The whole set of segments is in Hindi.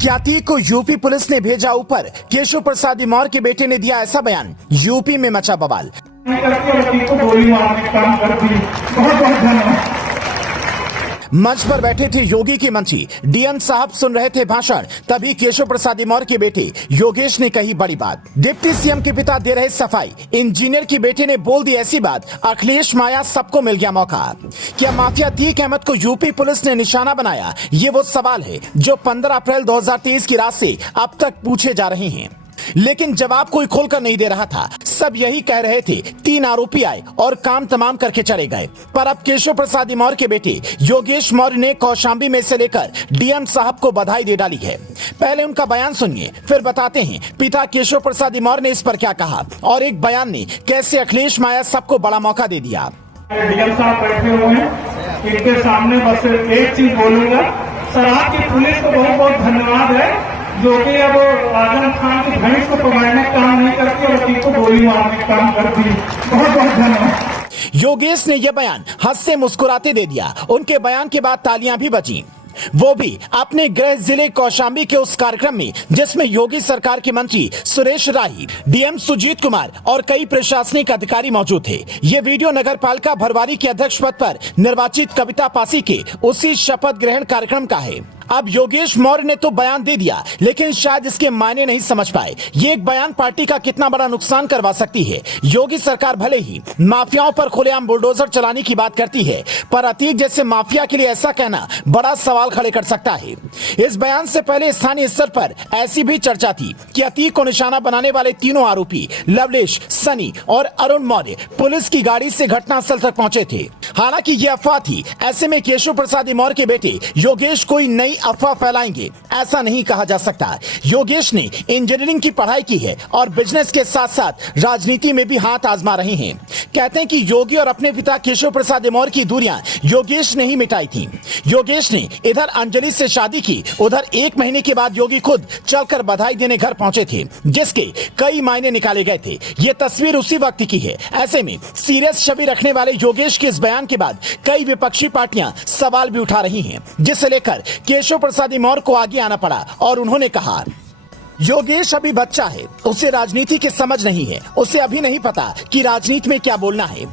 ख्याति को यूपी पुलिस ने भेजा ऊपर, केशव प्रसाद मौर्य के बेटे ने दिया ऐसा बयान, यूपी में मचा बवाल। मंच पर बैठे थे योगी के मंत्री, डीएम साहब सुन रहे थे भाषण, तभी केशव प्रसाद मौर्य के बेटे योगेश ने कही बड़ी बात। डिप्टी सीएम के पिता दे रहे सफाई, इंजीनियर के बेटे ने बोल दी ऐसी बात, अखिलेश माया सबको मिल गया मौका। क्या माफिया अतीक अहमद को यूपी पुलिस ने निशाना बनाया? ये वो सवाल है जो 15 अप्रैल 2023 की रात से अब तक पूछे जा रहे हैं, लेकिन जवाब कोई खोलकर नहीं दे रहा था। सब यही कह रहे थे, 3 आरोपी आए और काम तमाम करके चले गए। पर अब केशव प्रसाद मौर्य के बेटे योगेश मौर्य ने कौशांबी में से लेकर डीएम साहब को बधाई दे डाली है। पहले उनका बयान सुनिए, फिर बताते हैं पिता केशव प्रसाद मौर्य ने इस पर क्या कहा और एक बयान ने कैसे अखिलेश माया सबको बड़ा मौका दे दिया। डीएम साहब बैठे हुए हैं, इनके सामने बस एक चीज बोलूंगा, सर आपकी पुलिस को बहुत बहुत धन्यवाद है जो कि अब आजम खान की भैंस को पकड़ने का काम नहीं करती और अतीक को गोली मारने का काम करती। बहुत बहुत धन्यवाद। योगेश ने यह बयान हंसते मुस्कुराते दे दिया। उनके बयान के बाद तालियां भी बजी, वो भी अपने गृह जिले कौशांबी के उस कार्यक्रम में जिसमें योगी सरकार के मंत्री सुरेश राही, डीएम सुजीत कुमार और कई प्रशासनिक अधिकारी मौजूद थे। ये वीडियो नगर पालिका भरवारी के अध्यक्ष पद पर निर्वाचित कविता पासी के उसी शपथ ग्रहण कार्यक्रम का है। अब योगेश मौर्य ने तो बयान दे दिया, लेकिन शायद इसके मायने नहीं समझ पाए। ये एक बयान पार्टी का कितना बड़ा नुकसान करवा सकती है। योगी सरकार भले ही माफियाओं पर खुलेआम बुलडोजर चलाने की बात करती है, पर अतीक जैसे माफिया के लिए ऐसा कहना बड़ा सवाल खड़े कर सकता है। इस बयान से पहले स्थानीय स्तर पर ऐसी भी चर्चा थी कि अतीक को निशाना बनाने वाले तीनों आरोपी लवलेश, सनी और अरुण मौर्य पुलिस की गाड़ी से घटनास्थल तक पहुंचे थे। हालांकि ये अफवाह थी। ऐसे में केशव प्रसाद मौर्य के बेटे योगेश कोई नई अफवाह फैलाएंगे ऐसा नहीं कहा जा सकता। योगेश ने इंजीनियरिंग की पढ़ाई की है और बिजनेस के साथ साथ राजनीति में भी हाथ आजमा रहे हैं। कहते हैं कि योगी और अपने पिता केशव प्रसाद मौर्य की दूरियां योगेश ने ही मिटाई थी। योगेश ने इधर अंजलि से शादी की, उधर 1 महीने के बाद योगी खुद चलकर बधाई देने घर पहुंचे थे, जिसके कई मायने निकाले गए थे। ये तस्वीर उसी वक्त की है। ऐसे में सीरियस छवि रखने वाले योगेश के इस बयान के बाद कई विपक्षी पार्टियां सवाल भी उठा रही हैं, जिसे लेकर केशव प्रसाद मौर्य को आगे आना पड़ा और उन्होंने कहा, योगेश अभी बच्चा है, उसे राजनीति की समझ नहीं है, उसे अभी नहीं पता कि राजनीति में क्या बोलना है।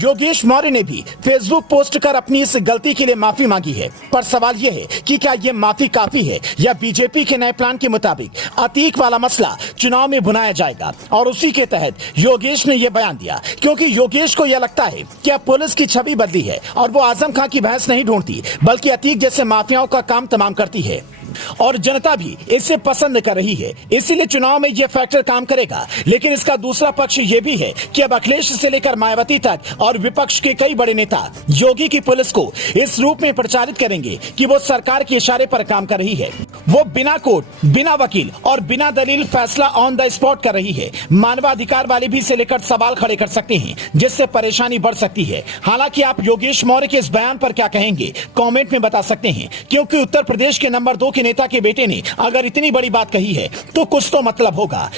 योगेश मौर्य ने भी फेसबुक पोस्ट कर अपनी इस गलती के लिए माफी मांगी है, पर सवाल यह है कि क्या यह माफी काफी है या बीजेपी के नए प्लान के मुताबिक अतीक वाला मसला चुनाव में भुनाया जाएगा और उसी के तहत योगेश ने यह बयान दिया, क्योंकि योगेश को यह लगता है कि अब पुलिस की छवि बदली है और वो आजम खान की भैंस नहीं ढूंढती, बल्कि अतीक जैसे माफियाओं का काम तमाम करती है और जनता भी इसे पसंद कर रही है। इसीलिए चुनाव में यह फैक्टर काम करेगा। लेकिन इसका दूसरा पक्ष यह भी है कि अब अखिलेश से लेकर मायावती तक और विपक्ष के कई बड़े नेता योगी की पुलिस को इस रूप में प्रचारित करेंगे कि वो सरकार के इशारे पर काम कर रही है। वो बिना कोर्ट, बिना वकील और बिना दलील फैसला ऑन द स्पॉट कर रही है। मानवाधिकार वाले भी इसे लेकर सवाल खड़े कर सकते हैं, जिससे परेशानी बढ़ सकती है। हालांकि आप योगेश मौर्य के इस बयान पर क्या कहेंगे कमेंट में बता सकते हैं, क्योंकि उत्तर प्रदेश के नंबर 2 के नेता के बेटे ने अगर इतनी बड़ी बात कही है तो कुछ तो मतलब होगा।